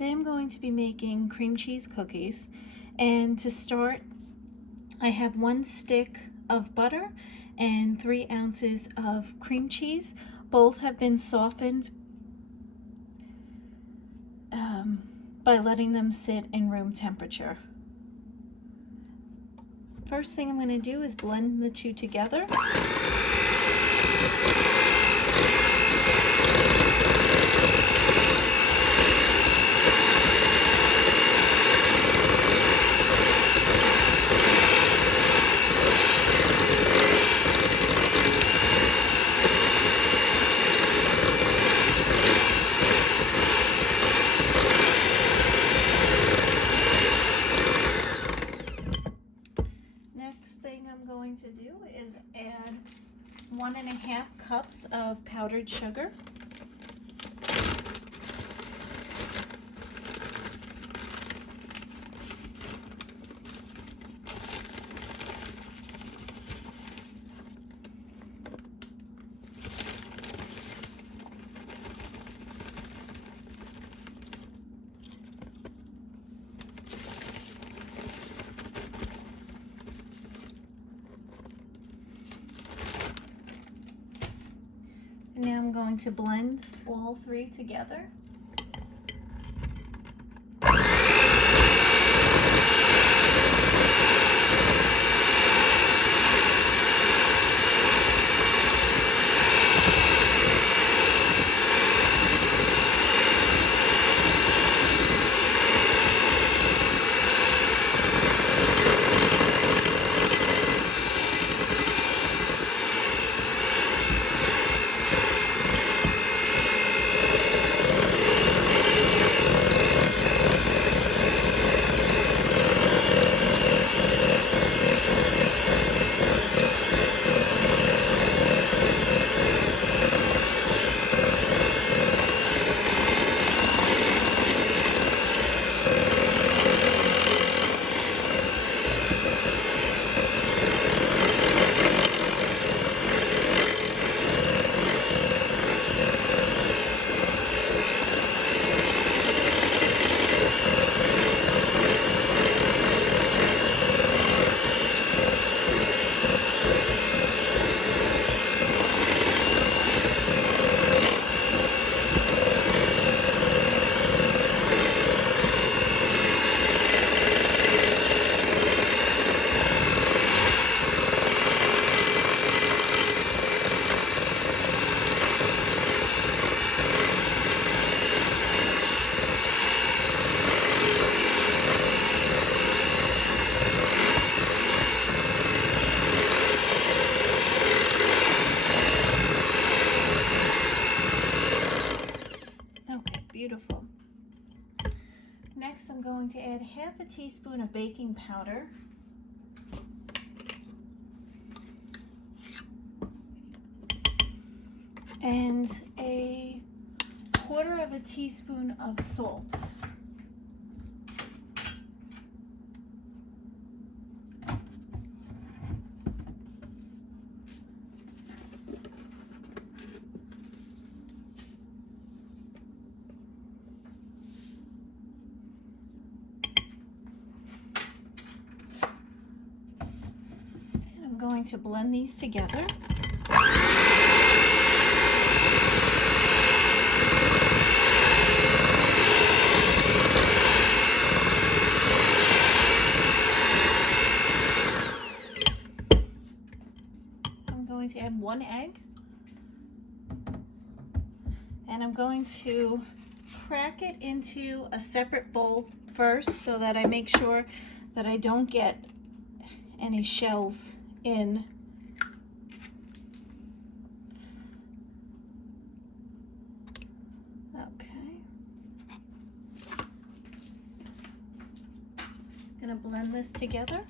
Today I'm going to be making cream cheese cookies, and to start I have 1 stick of butter and 3 ounces of cream cheese. Both have been softened by letting them sit in room temperature. First thing I'm going to do is blend the two together. Next thing I'm going to do is add 1.5 cups of powdered sugar. Now I'm going to blend all 3 together. Beautiful. Next, I'm going to add 1/2 teaspoon of baking powder, and 1/4 teaspoon of salt. Going to blend these together. I'm going to add 1 egg, and I'm going to crack it into a separate bowl first so that I make sure that I don't get any shells in. Okay. I'm gonna blend this together.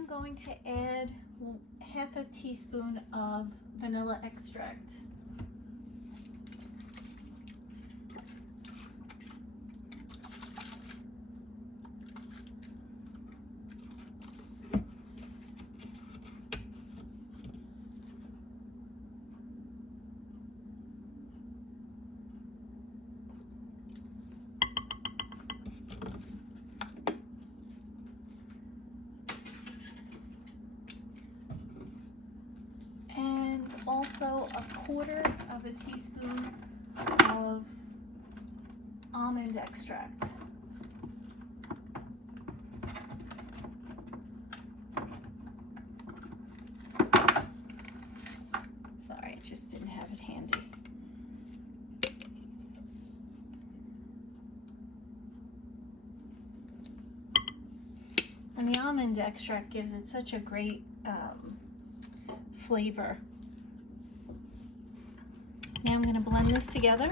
I'm going to add half a teaspoon of vanilla extract. And also a quarter of a teaspoon of almond extract. Sorry, I just didn't have it handy. And the almond extract gives it such a great flavor. Now I'm going to blend this together.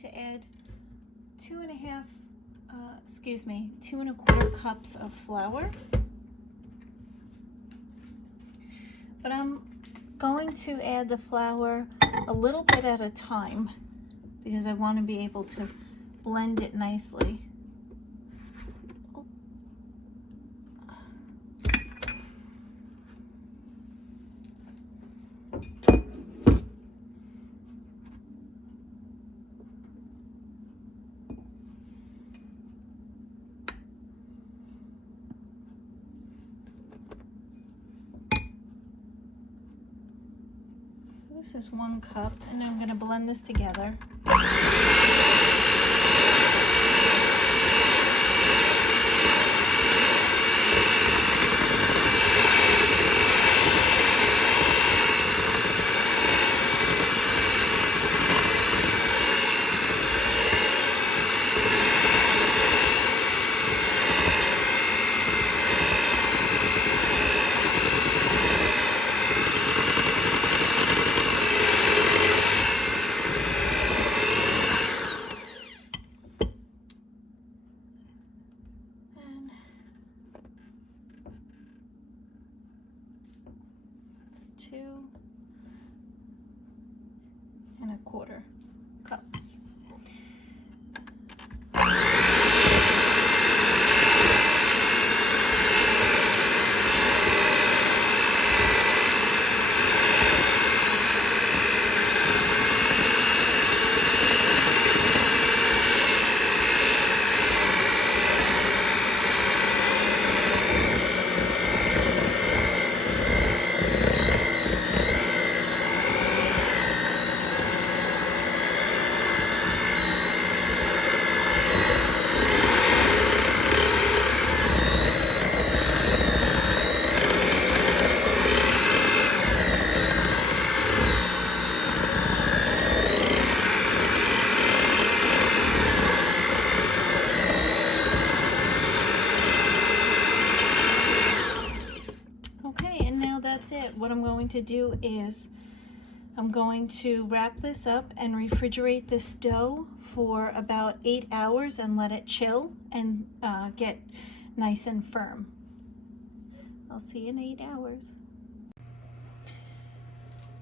To add 2¼ cups of flour. But I'm going to add the flour a little bit at a time because I want to be able to blend it nicely. This is 1 cup, and I'm going to blend this together. That's 2¼ cups. That's it. What I'm going to do is I'm going to wrap this up and refrigerate this dough for about 8 hours and let it chill and get nice and firm. I'll see you in 8 hours.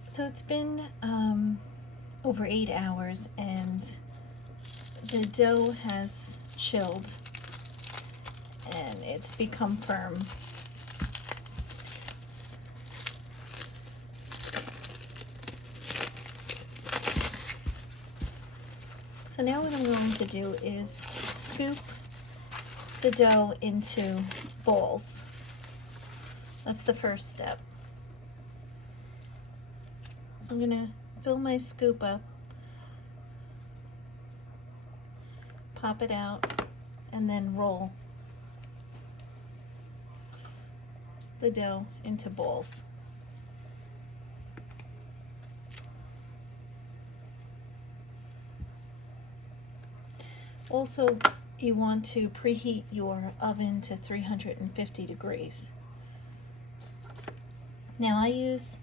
So it's been over 8 hours and the dough has chilled and it's become firm. So now what I'm going to do is scoop the dough into balls. That's the first step. So I'm going to fill my scoop up, pop it out, and then roll the dough into balls. Also, you want to preheat your oven to 350 degrees. Now I use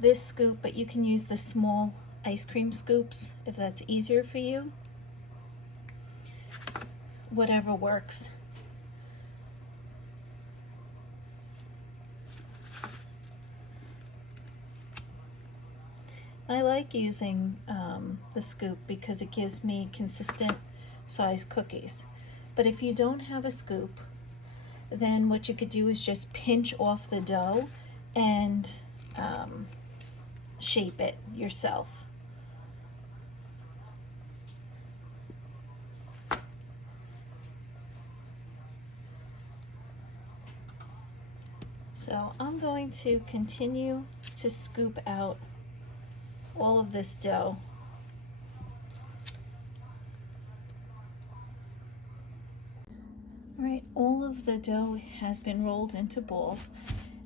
this scoop, but you can use the small ice cream scoops if that's easier for you. Whatever works. I like using the scoop because it gives me consistent size cookies. But if you don't have a scoop, then what you could do is just pinch off the dough and shape it yourself. So I'm going to continue to scoop out all of this dough. All right, all of the dough has been rolled into balls,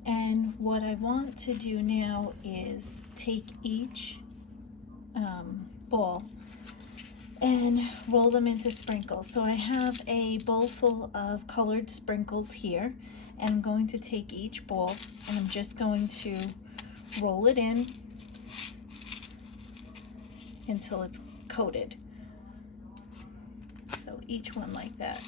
and what I want to do now is take each ball and roll them into sprinkles. So I have a bowl full of colored sprinkles here, and I'm going to take each ball and I'm just going to roll it in until it's coated. So each one like that.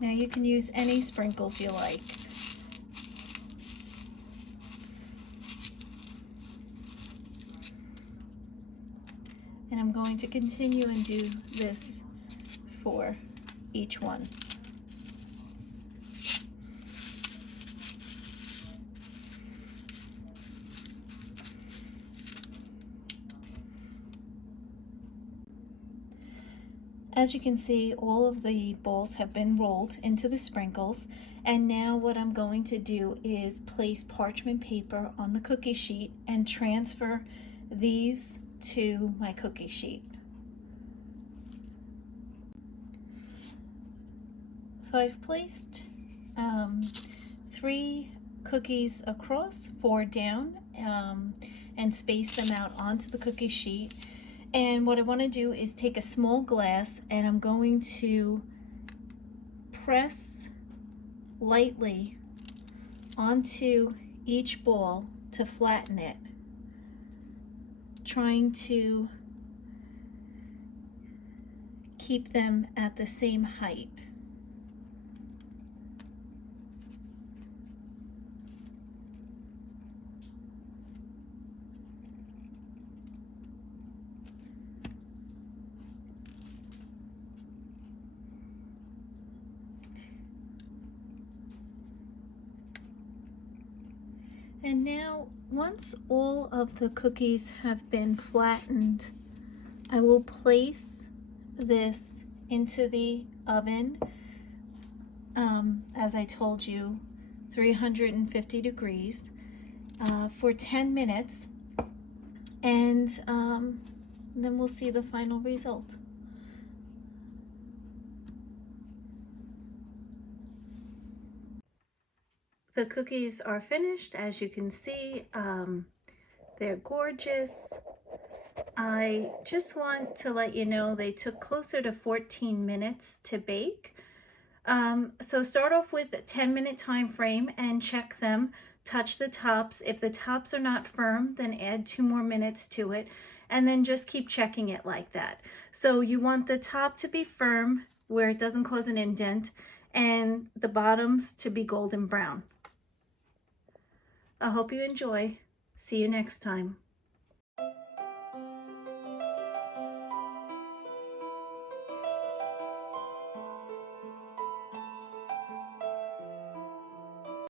Now you can use any sprinkles you like. And I'm going to continue and do this for each one. As you can see, all of the balls have been rolled into the sprinkles, and now what I'm going to do is place parchment paper on the cookie sheet and transfer these to my cookie sheet. So I've placed 3 cookies across, 4 down, and spaced them out onto the cookie sheet. And what I want to do is take a small glass and I'm going to press lightly onto each ball to flatten it, trying to keep them at the same height. And now, once all of the cookies have been flattened, I will place this into the oven, as I told you, 350 degrees for 10 minutes, and then we'll see the final result. The cookies are finished, as you can see. They're gorgeous. I just want to let you know they took closer to 14 minutes to bake. So start off with a 10-minute time frame and check them. Touch the tops. If the tops are not firm, then add 2 more minutes to it, and then just keep checking it like that. So you want the top to be firm where it doesn't cause an indent, and the bottoms to be golden brown. I hope you enjoy. See you next time.